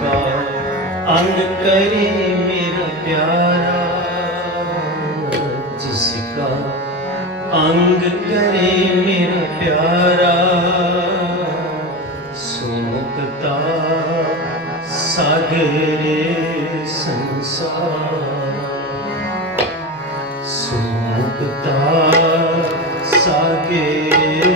ਕਾ ਅੰਗ ਕਰੇ ਮੇਰਾ ਪਿਆਰਾ। ਜਿਸ ਕਾ ਅੰਗ ਕਰੇ ਮੇਰਾ ਪਿਆਰਾ ਸੁਮਤਤਾ ਸਾਗਰੇ ਸੰਸਾਰ। ਸੁਮਤਤਾ ਸਾਗਰੇ